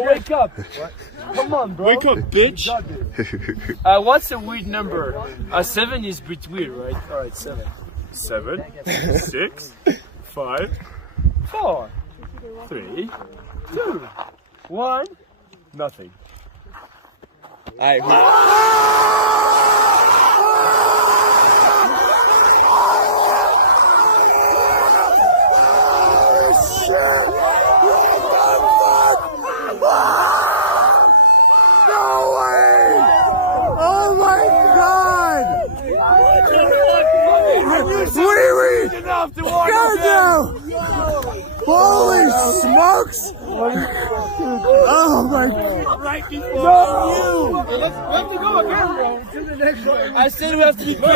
Wake up. Come on, bro. Wake up, bitch. What's a weird number? 7 is a bit weird, right? Alright, 7. 7, 6, 5, 4, 3. 2, 1. Nothing. Holy smokes! Oh my god! Right before you. Let's go again, bro. To the next one. I said we have to be crazy.